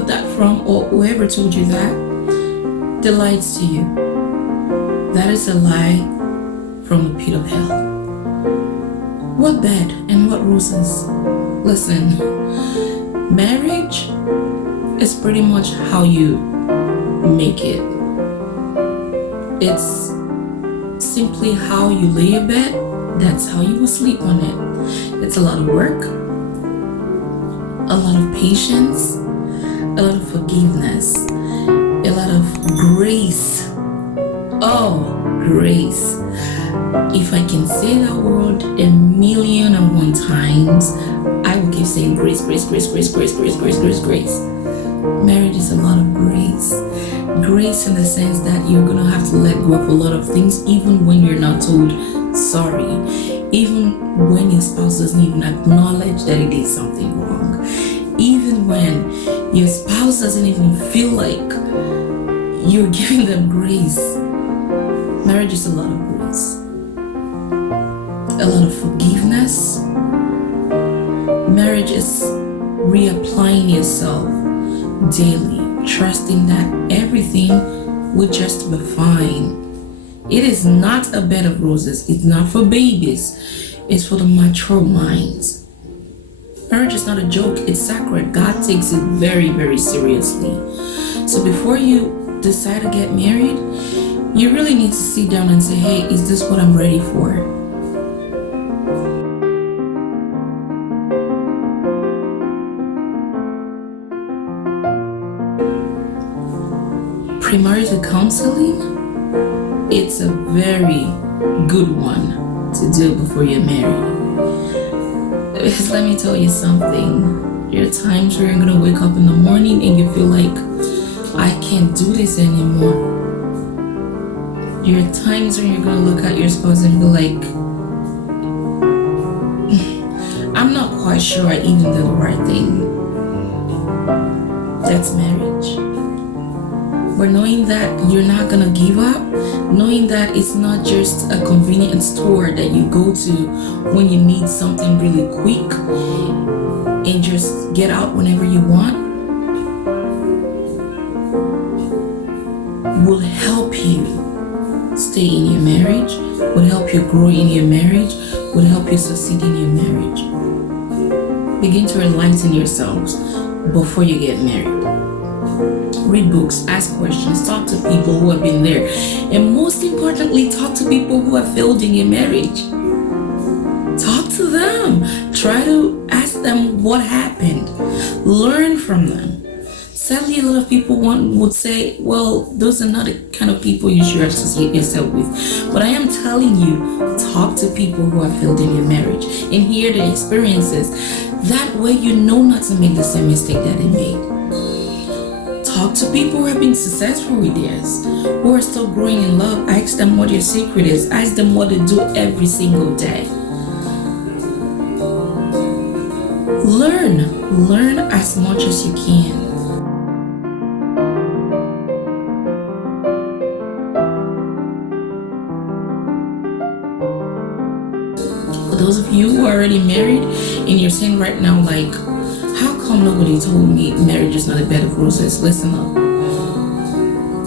got that from, or whoever told you that, they lied to you. That is a lie from the pit of hell. What bed and what roses? Listen, marriage is pretty much how you make it. It's simply how you lay a bed, that's how you will sleep on it. It's a lot of work, a lot of patience, a lot of forgiveness, a lot of grace. Oh, grace. If I can say that word 1,000,001 times, I will keep saying grace, grace, grace, grace, grace, grace, grace, grace, grace. Marriage is a lot of grace. Grace in the sense that you're gonna have to let go of a lot of things, even when you're not told sorry, even when your spouse doesn't even acknowledge that he did something wrong, even when your spouse doesn't even feel like you're giving them grace. Marriage is a lot of grace, a lot of forgiveness. Marriage is reapplying yourself daily, trusting that everything will just be fine. It is not a bed of roses. It's not for babies. It's for the mature minds. Marriage is not a joke. It's sacred. God takes it very, very seriously. So before you decide to get married, you really need to sit down and say, hey, is this what I'm ready for? Premarital counseling, it's a very good one to do before you're married. Because let me tell you something, there are times where you're gonna wake up in the morning and you feel like, I can't do this anymore. There are times when you're gonna look at your spouse and be like, I'm not quite sure I even did the right thing. That's marriage. But knowing that you're not gonna give up, knowing that it's not just a convenience store that you go to when you need something really quick and just get out whenever you want, will help you stay in your marriage, will help you grow in your marriage, will help you succeed in your marriage. Begin to enlighten yourselves before you get married. Read books, ask questions, talk to people who have been there, and most importantly, talk to people who have failed in your marriage. Talk to them. Try to ask them what happened. Learn from them. Sadly, a lot of people would say, well, those are not the kind of people you should associate yourself with. But I am telling you, talk to people who have failed in your marriage and hear their experiences. That way you know not to make the same mistake that they made. Talk to people who have been successful with theirs, who are still growing in love. Ask them what their secret is. Ask them what they do every single day. Learn as much as you can. For those of you who are already married and you're saying right now, like, how come nobody told me marriage is not a bed of roses? Listen up.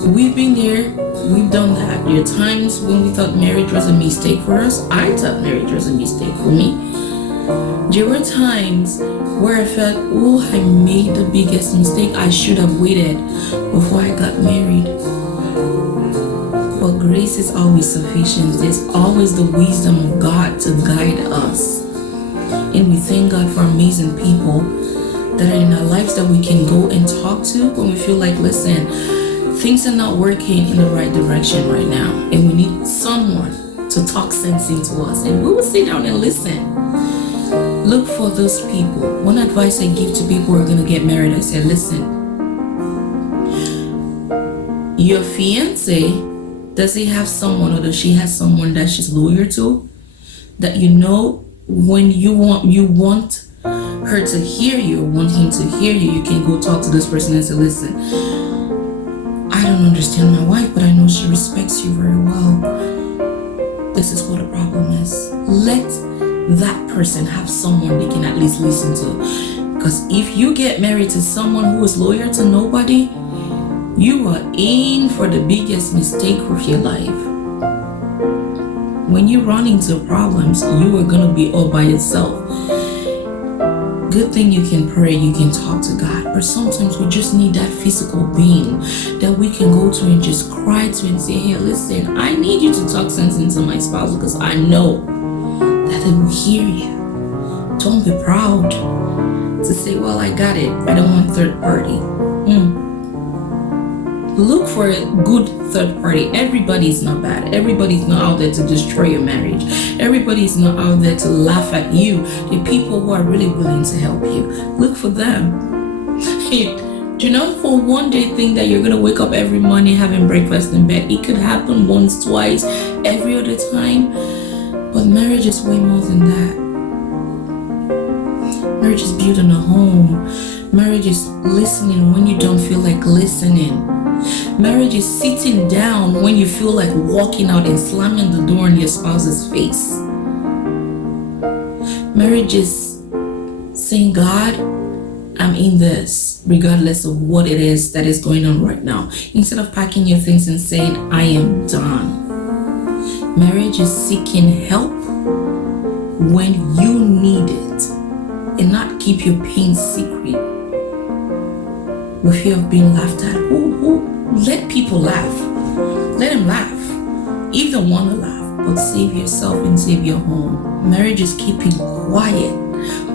We've been there. We've done that. There are times when we thought marriage was a mistake for us. I thought marriage was a mistake for me. There were times where I felt, oh, I made the biggest mistake. I should have waited before I got married. But grace is always sufficient. There's always the wisdom of God to guide us. And we thank God for amazing people that are in our lives that we can go and talk to when we feel like, listen, things are not working in the right direction right now, and we need someone to talk sense into us, and we will sit down and listen. Look for those people. One advice I give to people who are going to get married, I say, listen, your fiance, does he have someone, or does she have someone that she's loyal to, that you know when you want her to hear you, or want him to hear you, you can go talk to this person and say, listen, I don't understand my wife, but I know she respects you very well. This is what the problem is. Let that person have someone they can at least listen to. Because if you get married to someone who is loyal to nobody, you are in for the biggest mistake of your life. When you run into problems, you are going to be all by yourself. Good thing you can pray, you can talk to God, but sometimes we just need that physical being that we can go to and just cry to and say, hey, listen, I need you to talk sense into my spouse because I know that they will hear you. Don't be proud to say, well, I got it. I don't want third party. Look for a good third party. Everybody's not bad. Everybody's not out there to destroy your marriage. Everybody's not out there to laugh at you. The people who are really willing to help you. Look for them. Do not for one day think that you're going to wake up every morning having breakfast in bed. It could happen once, twice, every other time. But marriage is way more than that. Marriage is building a home. Marriage is listening when you don't feel like listening. Marriage is sitting down when you feel like walking out and slamming the door in your spouse's face. Marriage is saying, God, I'm in this, regardless of what it is that is going on right now. Instead of packing your things and saying, I am done. Marriage is seeking help when you need it and not keep your pain secret. With fear of being laughed at. Let people laugh. Let them laugh. If they want to laugh, but save yourself and save your home. Marriage is keeping quiet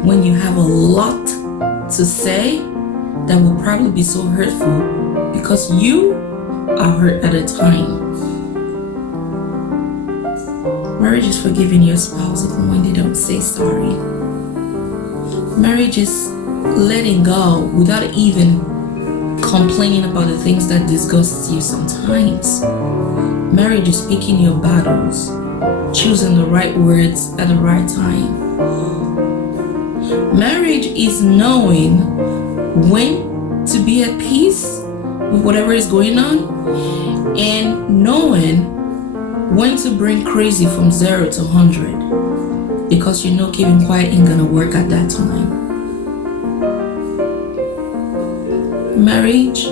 when you have a lot to say that will probably be so hurtful because you are hurt at a time. Marriage is forgiving your spouse even when they don't say sorry. Marriage is letting go without even complaining about the things that disgust you sometimes. Marriage is picking your battles, choosing the right words at the right time. Marriage is knowing when to be at peace with whatever is going on and knowing when to bring crazy from 0 to 100 because you know keeping quiet ain't gonna work at that time. Marriage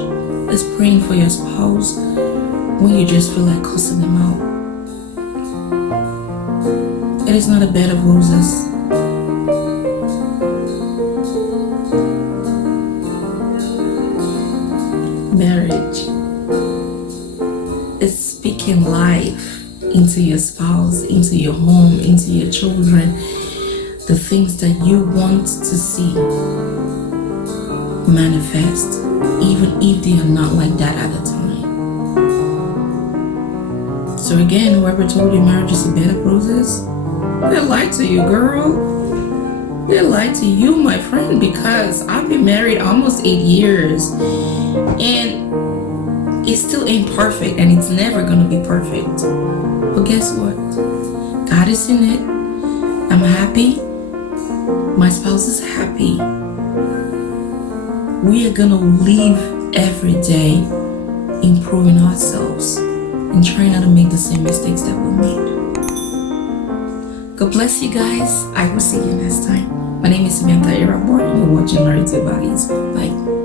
is praying for your spouse when you just feel like cussing them out. It is not a bed of roses. Marriage is speaking life into your spouse, into your home, into your children, the things that you want to see manifest, even if they are not like that at the time. So again, whoever told you marriage is a bed of roses, they lied to you, girl. They lied to you, my friend, because I've been married almost 8 years and it still ain't perfect and it's never gonna be perfect. But guess what? God is in it. I'm happy. My spouse is happy. We are gonna live every day improving ourselves and trying not to make the same mistakes that we made. God bless you guys. I will see you next time. My name is Samantha Irabor and you're watching Married to Values. Bye.